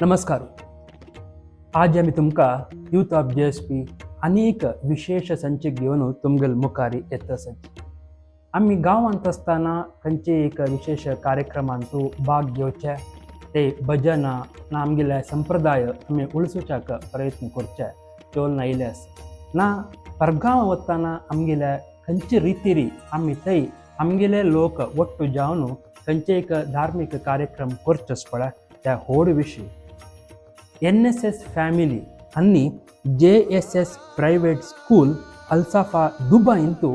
नमस्कार. आज आम्ही तुमका यूथ ऑफ JSP अनेक विशेष संचिक घेऊन तुमगल मुखारी येत असत. आम्ही गावांत असताना खंयचे एक विशेष कार्यक्रमांतू भाग घेवचे ते भजन ना आमगेले संप्रदाय आम्ही उळसूच्याक प्रयत्न करचे चोल नायल्यास ना परगांव वताना आमगेल्या खंयची रितीरी आम्ही थंय आमगेले लोक ಒಟ್ಟು जावन खंयचे एक धार्मिक कार्यक्रम करचेच पळय त्या होड विशीं NSS फॅमिली आनी JSS प्रायवेट स्कूल अल्साफा दुबईंतू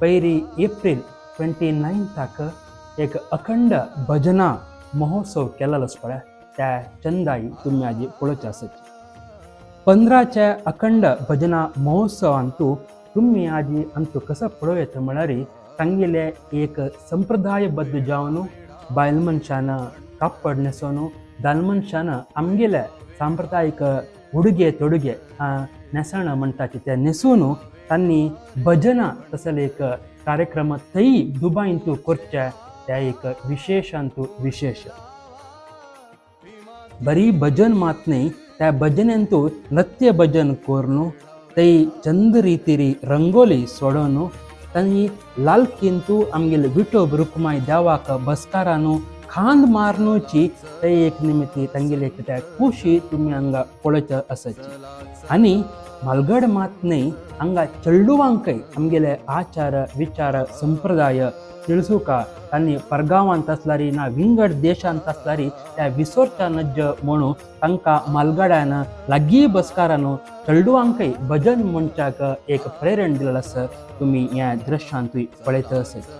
पैरी एप्रिल 29 एक अखंड भजना महोत्सव केलेलोच पळय त्या चंदाई तुम्ही आजी पळोवचे आसत. 15च्या अखंड भजना महोत्सवांतू तुम्ही आजी अंतू कसं पळोवयेत म्हळ्यार तांगेले एक संप्रदायबद्ध जावन बायल मनशान कापड न्हेसोन दाल मनशान आमगेले सांप्रदायिक उडुगे तोडुगे नेसण म्हणटाचे ते न्हेसून तांणी भजना तसले एक कार्यक्रम थंय दुबईंतू करचे त्या एक विशेषांतू विशेष बरी भजन मात न्ही त्या भजनेंतू नृत्य भजन करून थंय चंद रितीरी रंगोली सोडून तांणी लालकींतू आमगेले विठोब रुक्माई देवाक बसकारानू खांद मारनूची ते एक निमित्ती तांगेले एक त्या खुशी तुम्ही हांगा पळोवचे आसाची. आनी म्हालगड मात न्ही हांगा चेडूवांकय आमगेले आचार विचार संप्रदाय तिळसुका तांणी परगांवांत आसल्यार ना विंगड देशांत आसल्यार त्या विसरच्या नज म्हणून तांकां म्हालगड्यान लागीं बसकारान चेडूवांकय भजन म्हणच्याक एक प्रेरण दिलेलो आसा तुम्ही ह्या दृश्यांतूय पळयत आसत.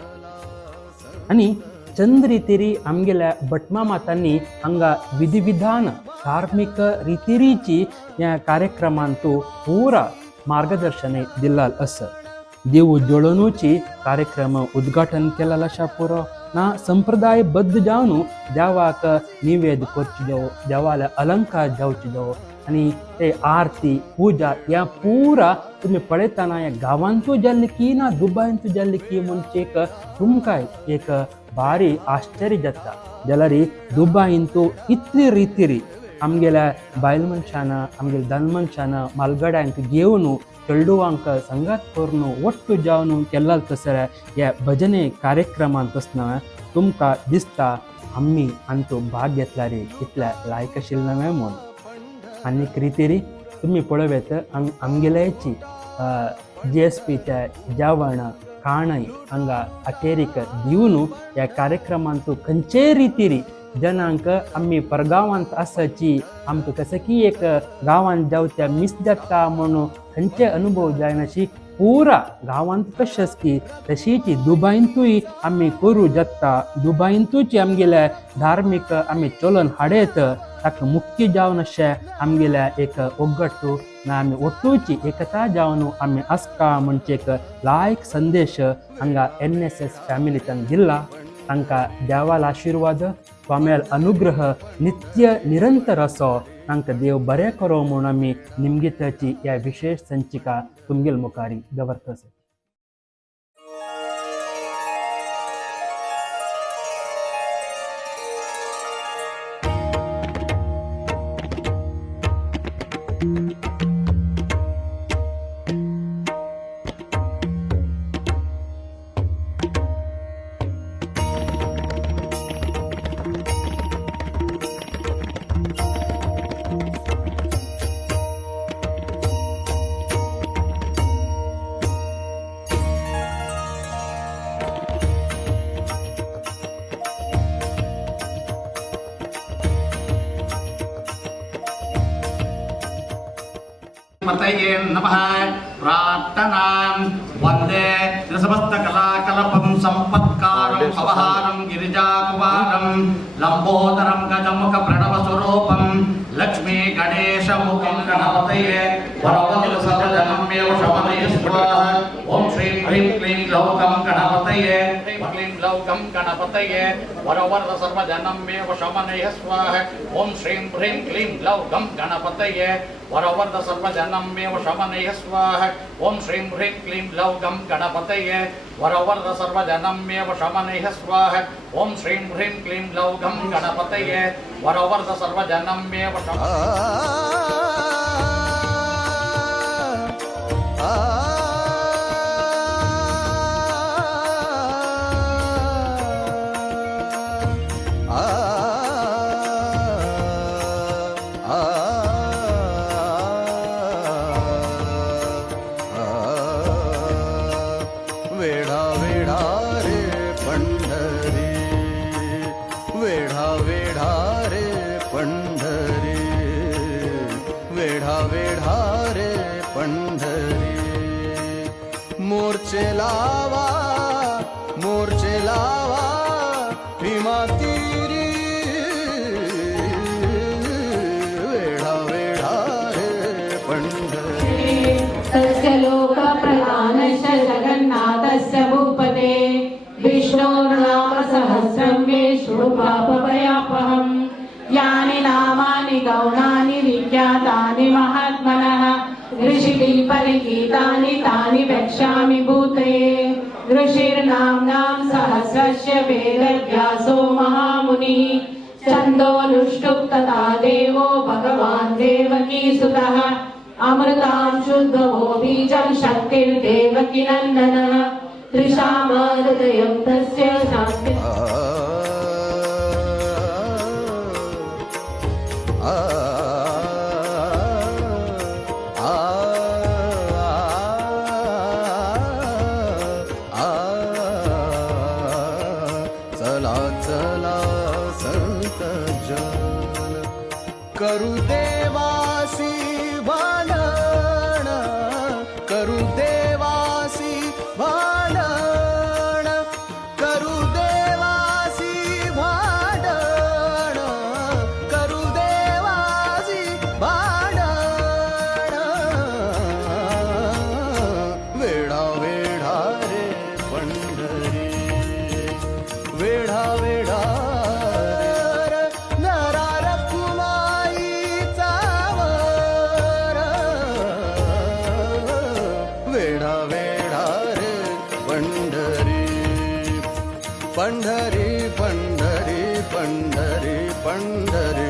आनी चंद रितीरी आमगेल्या भटमा मातांनी हांगा विधिविधान धार्मिक रितीरीची ह्या कार्यक्रमांतू पुरा मार्गदर्शन दिल्लाल आसा. देव जोडोवनूची कार्यक्रम उद्घाटन केलेला आसा पुरो ना संप्रदायबद्ध जावन देवाक निवेद करची जावो देवाले अलंकार जावची जावो आनी ते आरती पूजा ह्या पुरा तुम्ही पळयतना ह्या गांवांतू जाल्ली की ना दुबईंतू जाल्ली की म्हणजे तुमकां एक भारी आश्चर्य जाता जाल्यार दुबईंतू इतली रितीरी आमगेल्या बायल मनशान आमगेल्या दाल मनशान म्हालगड्यांक घेवन चेडूवांक संगात करून ಒಟ್ಟು जावन केल्लो तसर ह्या भजने कार्यक्रमांत आसतना तुमकां दिसता आम्ही अंतू भाग घेतला रे इतल्या लायक आशिल्लो न्हय म्हूण. आनीक रितीरी तुम्ही पळोवेत आमगेल्याची JSPच्या जेवण काणय हांगा अखेरीक दिवन ह्या कार्यक्रमांतू खंयचे रितीरी जनांक आम्ही परगांवांत आसाची आमकां कसं की एक गांवांत जावच्या मिस जाता म्हणून खंयचे अनुभव जायनाशी पुरा गांवांत कशेंच की तशीच दुबईंतूय आमी करूं जाता. दुबईंतूच आमगेले धार्मीक आमी चलन हाडयत ताका मुख्य जावन अशें आमगेल्या एक ओगट्टू ना आमी ओट्टूची एकता जावन आमी आसका म्हणजे एक लायक संदेश हांगा NSS फॅमिलींतल्यान दिला. तांकां देवाल आशिर्वाद स्वाम्याल अनुग्रह नित्य निरंतर असो तांकां देव बरें करो म्हूण आमी निमगीताची ह्या विशेष संचिका तुमगेल मुखारी दवरता. पतये नमः प्रार्थनां वन्दे समस्तकलाकलपं सम्पत्कारं भवहारं गिरिजाकुमारं लम्बोदरं गजमुखप्रणवस्वरूपं लक्ष्मी गणेशमुखं गणपतये वरवरसकलजनमेव शमनये स्वाहा. ॐ श्रीं ह्रीं क्लीं लौकं गणपतये क्लीं लौकं गणपतये गणपतये वरवरद सर्वजनमेव शमनैः स्वाहा ओम श्रीं ह्रीं क्लीं ग्लौं गं गणपतये वरवरद सर्वजनमेव शमनैः स्वाहा ओम श्रीं ह्रीं क्लीं ग्लौं गं गणपतये वरवरद सर्वजनमेव शमनैः स्वाहा ओम श्रीं ह्रीं क्लीं ग्लौं गं गणपतये वरवरद सर्वजनमेव वेढा वेढा रे पंढरी वेढा वेढा रे पंढरी वेढा वेढा रे पंढरी मोर्चे लावा भीमा तीरी वेढा वेढा रे पंढरी तस्य लोकप्रधानस्य जगन्नाथस्य भूपते विष्णोर्नाम सहस्रं मे शृणुपापभयापहम् यानि नामानि गौणानि विख्यातानि महात्मनः ऋषिभिः परिगीतानि तानि वक्ष्यामि भूते ऋषिर्नाम्नां सहस्रस्य वेदव्यासो महामुनिः छन्दोनुष्टुप् तथा देवो भगवान् देवकीसुतः अमृतां शुद्धवो बीजं शक्तिर्देवकी नन्दनः त्रिशामाहृदयं तस्य शान्ति चला चला संत जन करू देवासी भांडण करू देवासी भांडण करू देवासी भांडण करू देवासी भांडण वेढा वेढा रे पंढरी वेढा वेढा नरा रखुमाईचा वर वेढा वेढा रे पंढरी पंढरी पंढरी पंढरी पंढरी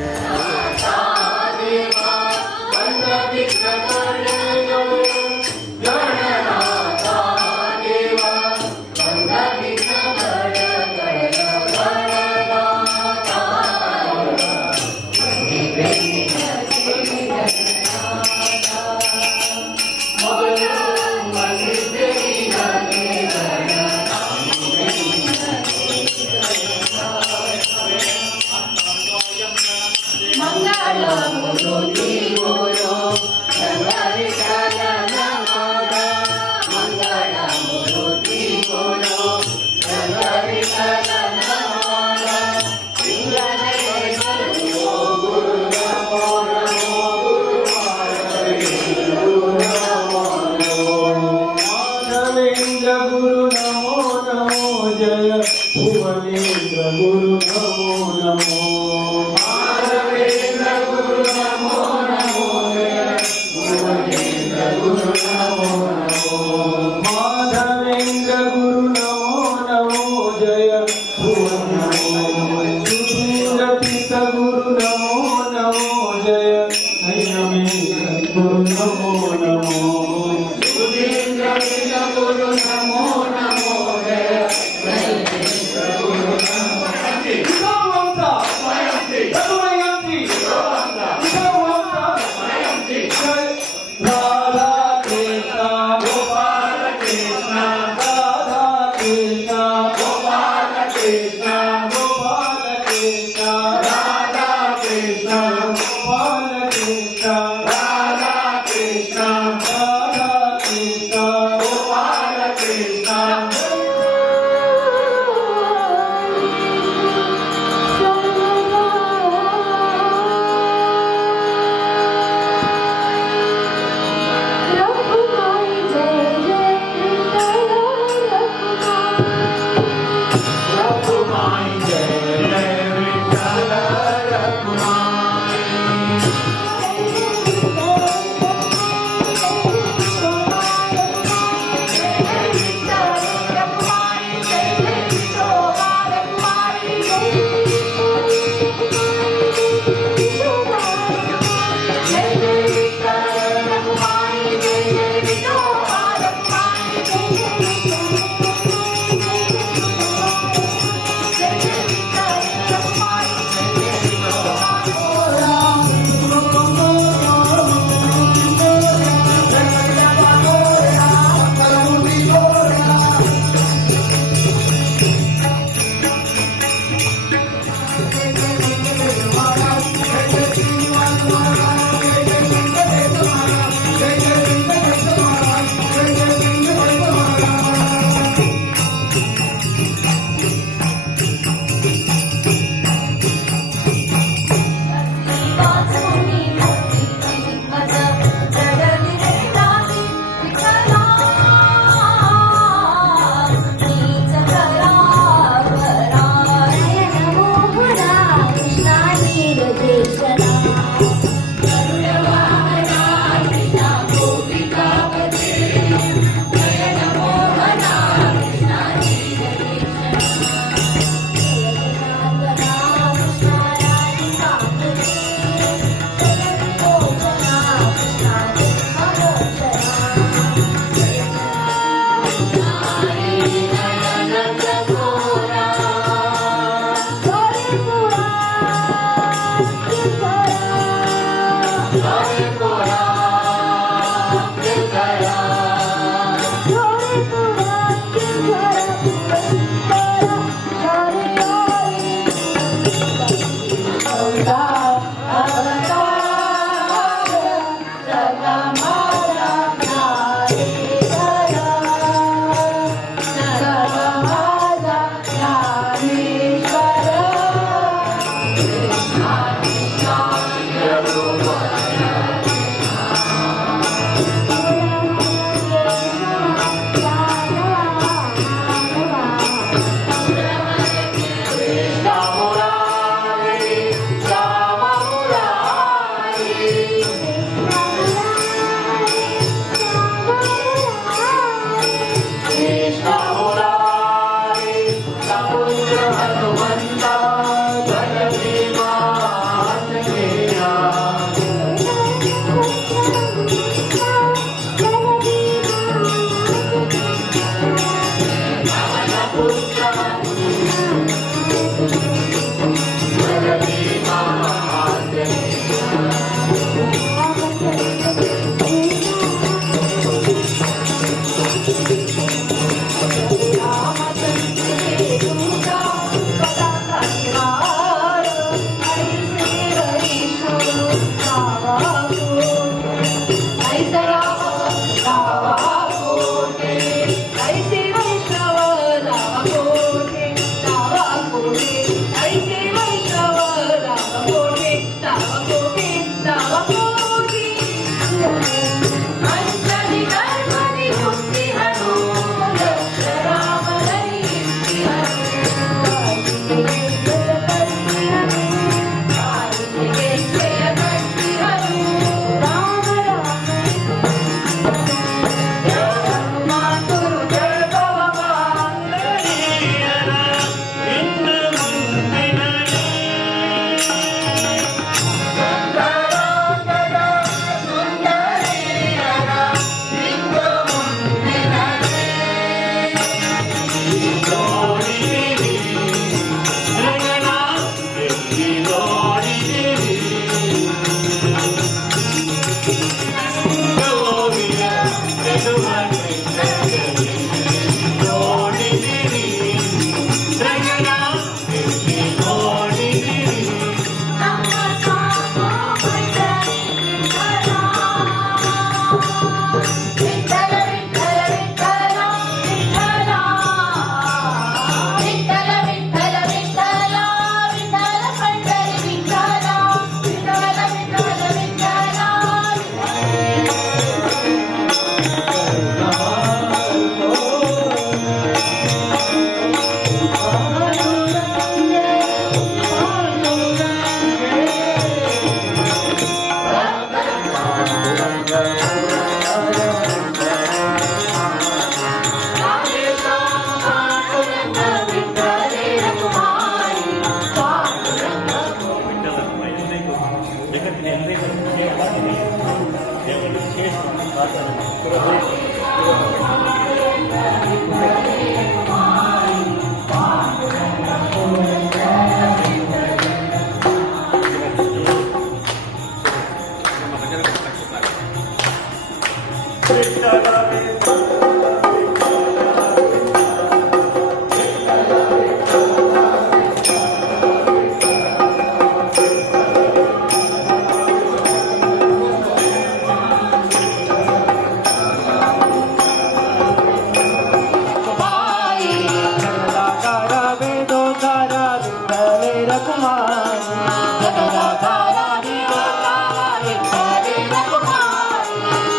माधवेन्द्र गुरु नमो नमो जय भुवनेन्द्र गुरु नमो नमो माधवेन्द्र गुरु नमो नमो जय भुवनेन्द्र गुरु नमो नमो माधवेन्द्र गुरु नमो नमो जय भुवनेन्द्र सुधीरपित गुरु नमो नमो जय नयमेन्द्र गुरु नमो नमो गुरु नमो नमो जय गुरु नमो विभवंता Raghuvanshi विभवंता Radha Krishna Gopal Krishna Radha Krishna Gopal Krishna Gopal Krishna Radha Krishna Gopal Krishna Radha Krishna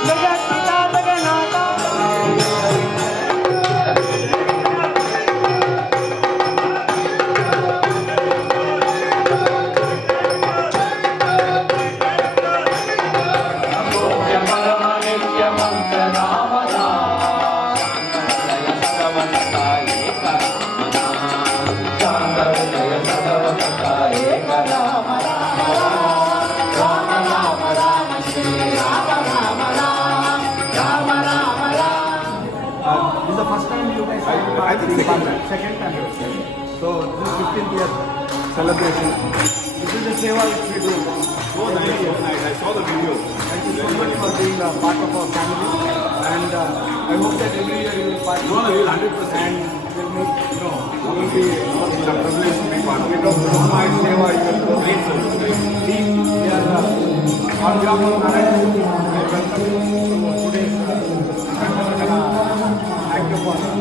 जगत्पिता Jagannath I think second anniversary. So this is 15th year celebration. This is the seva which we do. So nice, so nice. I saw the video. Thank you so much for being a part of our family. And I hope that every year you will participate. No, you will 100%. And will make, it will be a privilege to be part of it. My seva, you will go. We are on behalf of Narayan, I welcome you to today's thank you for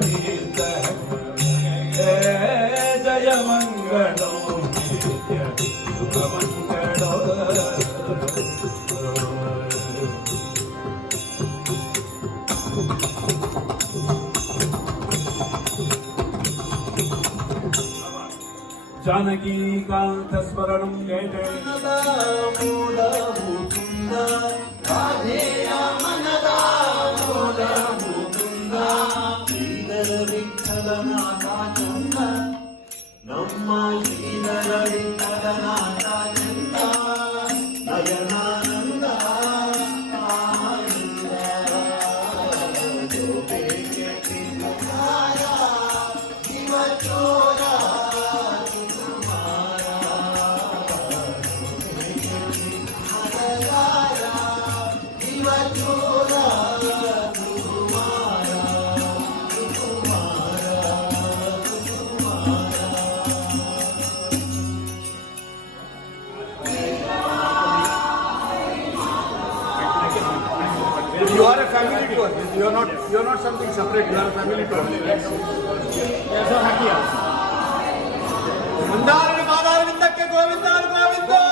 तीर्थ जय मंगलो नित्य शुभ मंगलो जानकी कांत स्मरणं जय जय राधे मनदा मोद मुकुंद श्रीधर विठ्ठलनाथ चंद नम्म श्रीधर विठ्ठलनाथ चंद नयनानंद आनंद गोपेय कृपाया शिव चोरा You are a family to us. You are not something separate. You are a family to us. Yes, sir. Happy. Mandar मादार विंदक्के गोविंदार गोविंदो.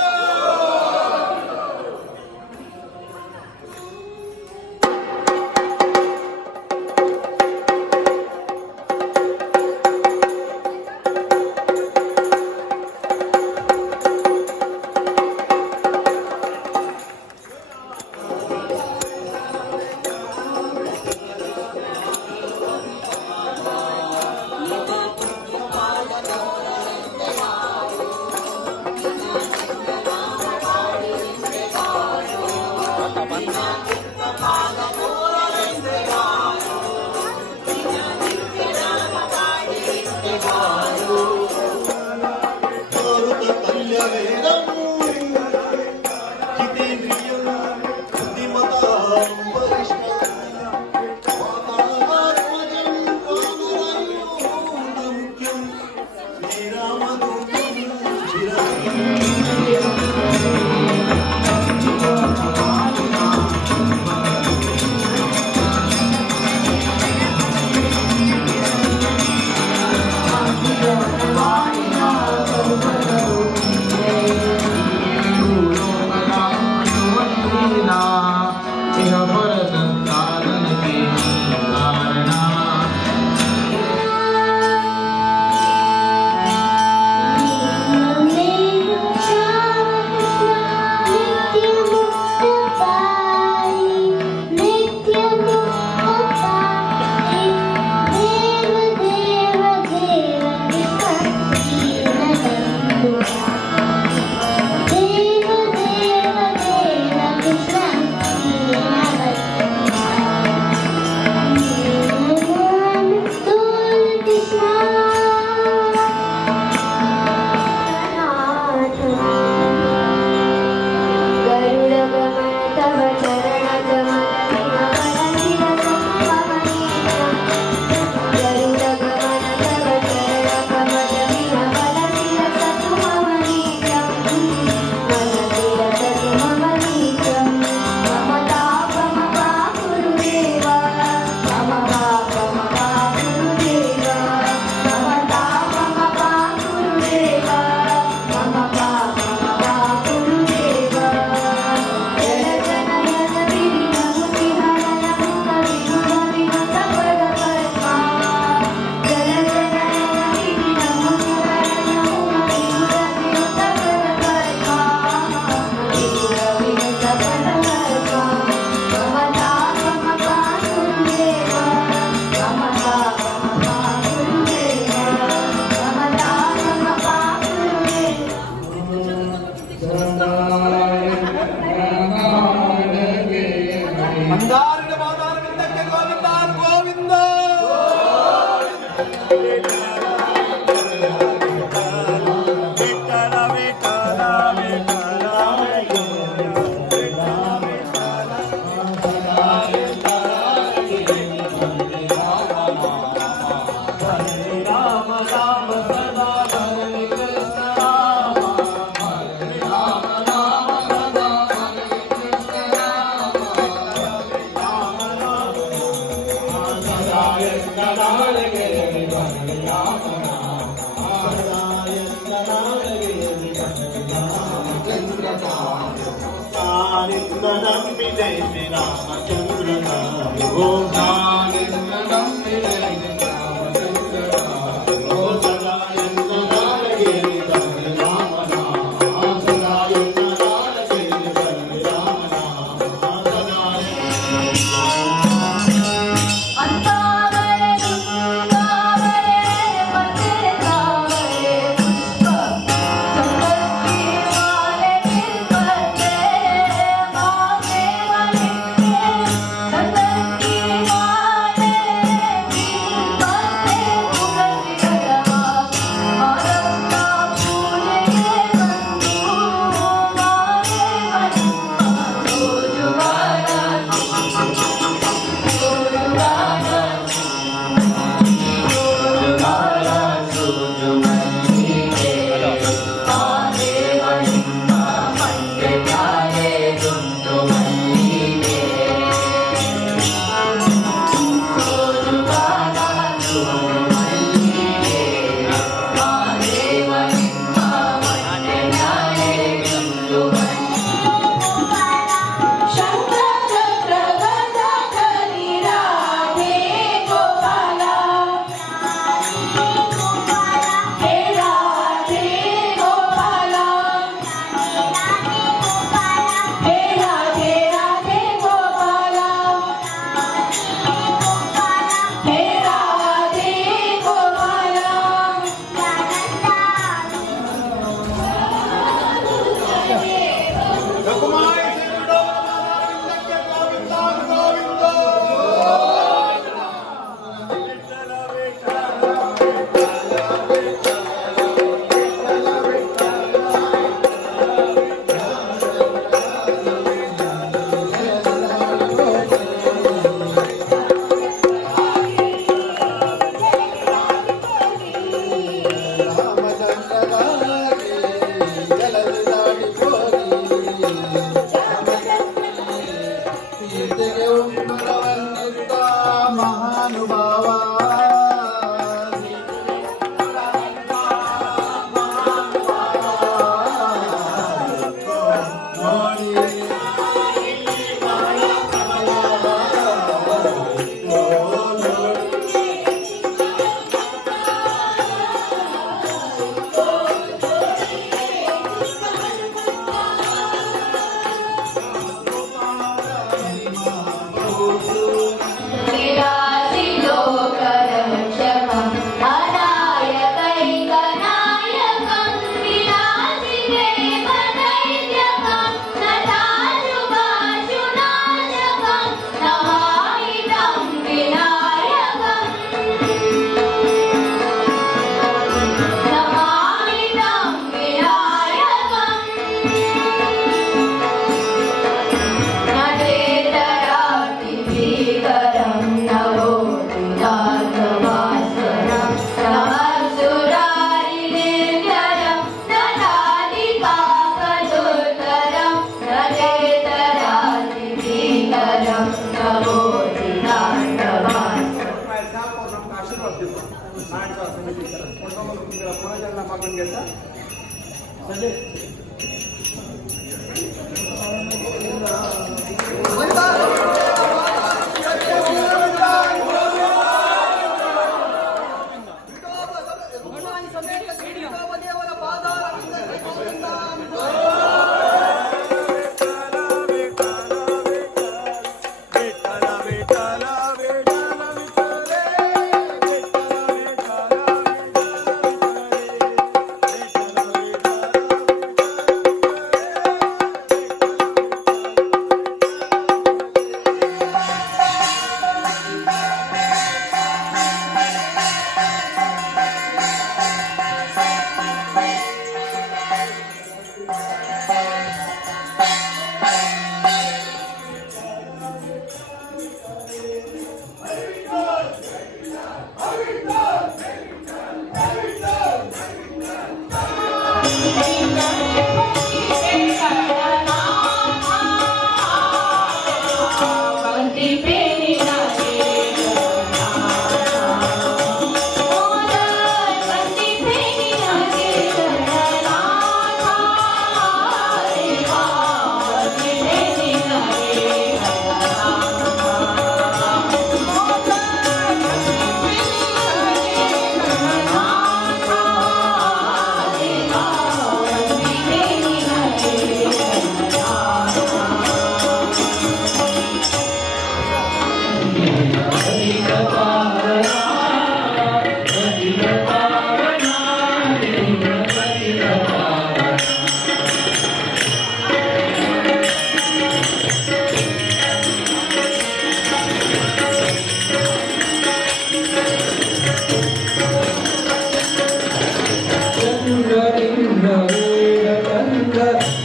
ಚಂದ್ರನಿಂದ ವೇದ ತಂದ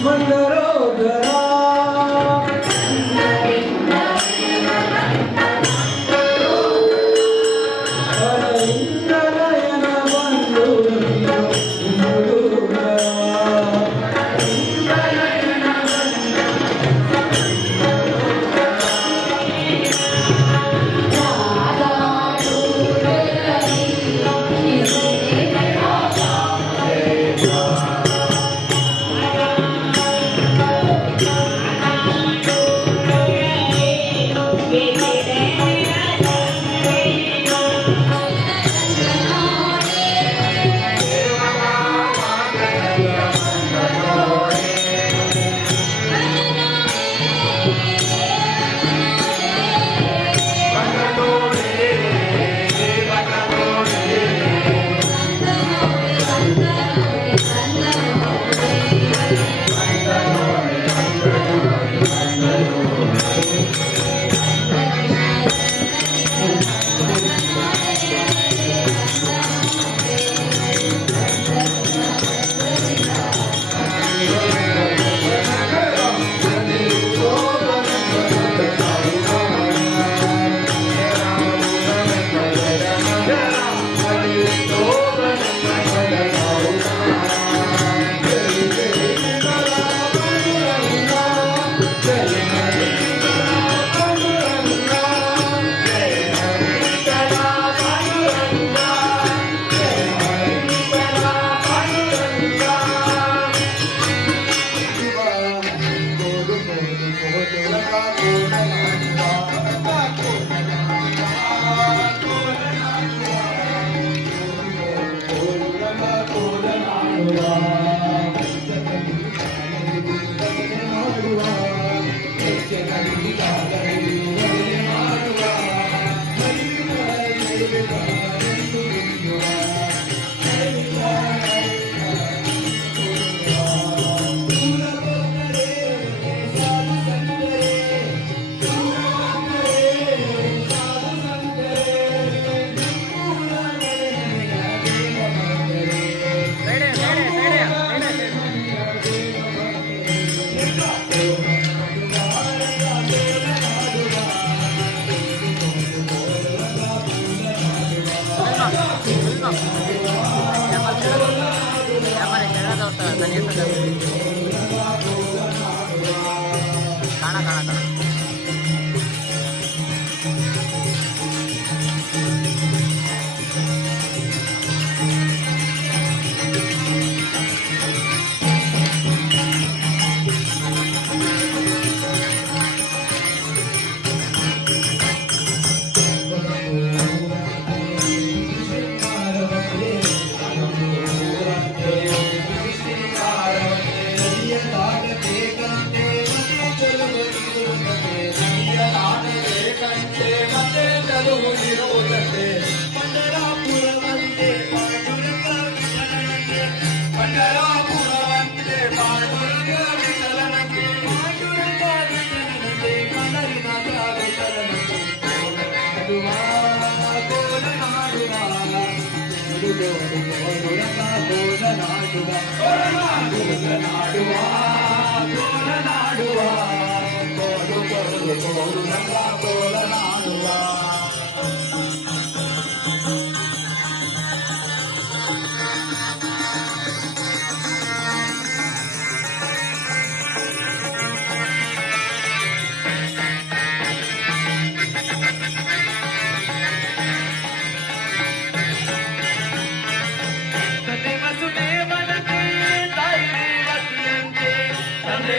ಮಂದರೋದರ ಹರಯಿಂದ ನಯನ ಬಂದು ಮುಳುಗರ.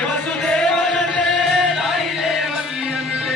ವಸುದೇವನಂತೆ ತಾಯಿ ದೇವಕಿಯಂತೆ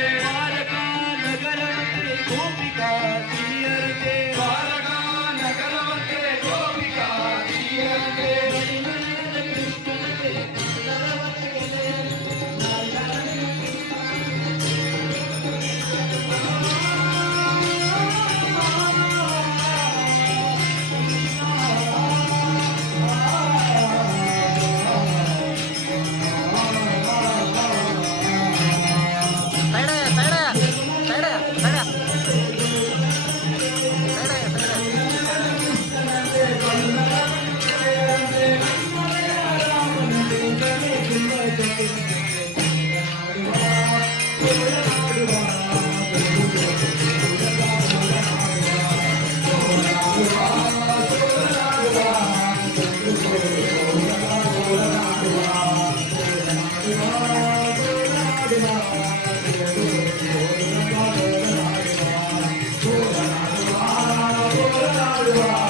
Thank you.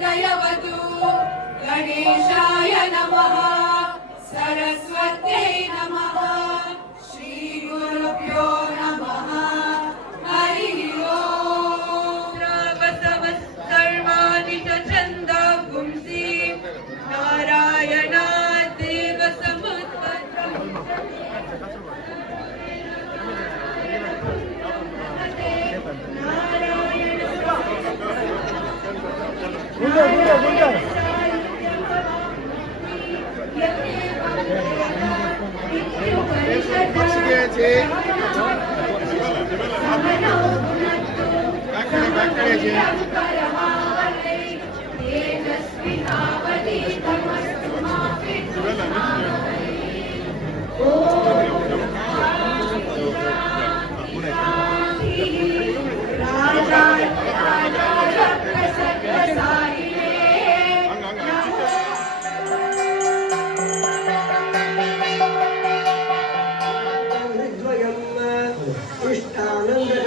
त्रयवतु गणेशाय नमः सरस्वत्यै नमः श्रीगुरुभ्यो नमः हरिः ओम् सर्वाणि च छन्दा पुंसि नारायणादेव समुत्पन्नम्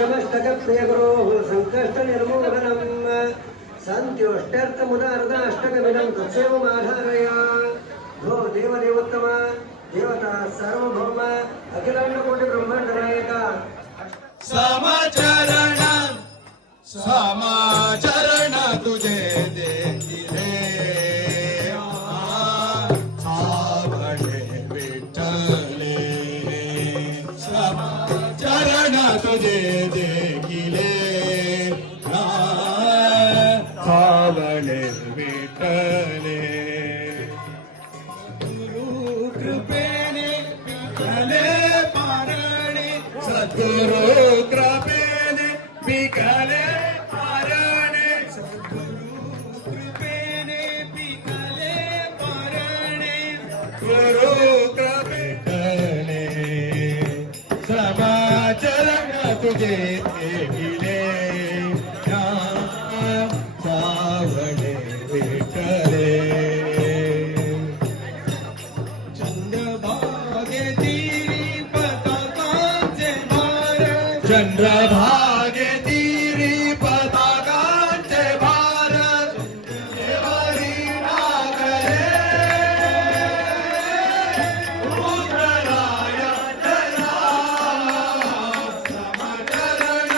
इष्टानन्दगमस्तकप्रियगुरोः सङ्कष्टनिर्मूलनम् सन्त्योष्ट्यर्थमुदार्धाष्टकमिदं तत्सेवमाधारय भो देवदेवोत्तम देवता सार्वभौम अखिलाण्डकोटिब्रह्माण्डनायक समाचरण समाचरण तुझे देखिले आवडे विठ्ठले समाचरण तुझे देखिले आवडे विठ्ठले गुरु कृपेने विठ्ठले पारणे सद्गुरु कृपेने पिकले पारणे सद्गुरु कृपेने पिकले पारणे गुरु कृपेने समाचरण तुझे देखिले सावडे विठ्ठले चंद्रभागे तीरी पताकांचे भार चंद्रभागे तीरी पताकांचे भार Devari Nagare रुद्रराय समाचरण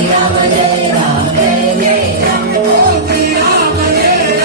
Jai Ram, Jai Jai Ram, Om Shri Ram, Jai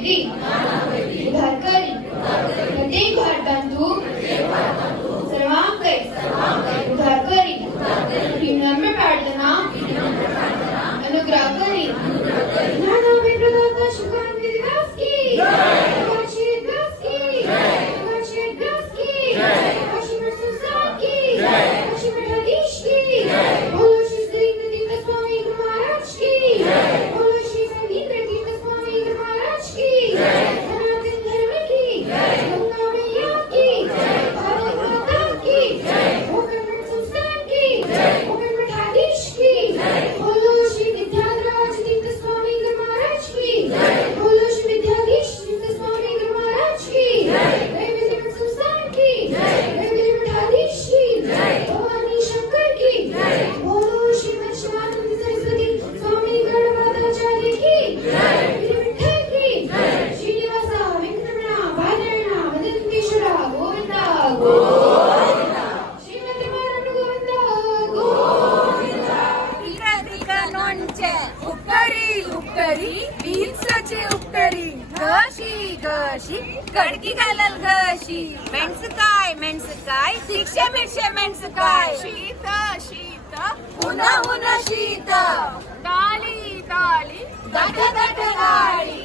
बेटी उधार करी प्रत्येक भारतांतू सर्वांकै उधार करी विनम्र प्रार्थना अनुग्रह करी नाना विप्रदाता शुकान विदास की काशी दास की काशी दास की काशी में सुल्तान की काशी में हदीश की बोलो श्री सरिंद्र तीर्थ स्वामी गुरु महाराज की बोलो श्री सरिंद्र तीर्थ स्वामी गुरु महाराज की सनातन धर्म की गंगा मैया की भारत माता की मुकम्मल सुल्तान की मुकम्मल हदीश की बोलो श्री विद्याधराज तीर्थ स्वामी गुरु महाराज की बोलो श्री विद्याधीश तीर्थ स्वामी गुरु महाराज की वैविध्य सुल्तान की वैविध्य हदीश की भवानी शंकर की बोलो श्रीमद शिवानंद सरस्वती स्वामी गणपादाचार्य की विठ्ठल की श्रीनिवास वेंकटरमण बालरमण मदनकेश्वर गोविंदा गोविंदा श्रीमद रमारमण गोविंदा गोविंदा नोंचे उपकरी उपकरी बीन्साचे उपकरी घशी घशी कडकी घालल घशी मेणसकाय शिक्षे मिरचे मेणसकाय शीत शीत उन्हा उन्हा शीत डाली डाली दाट दाट गाडी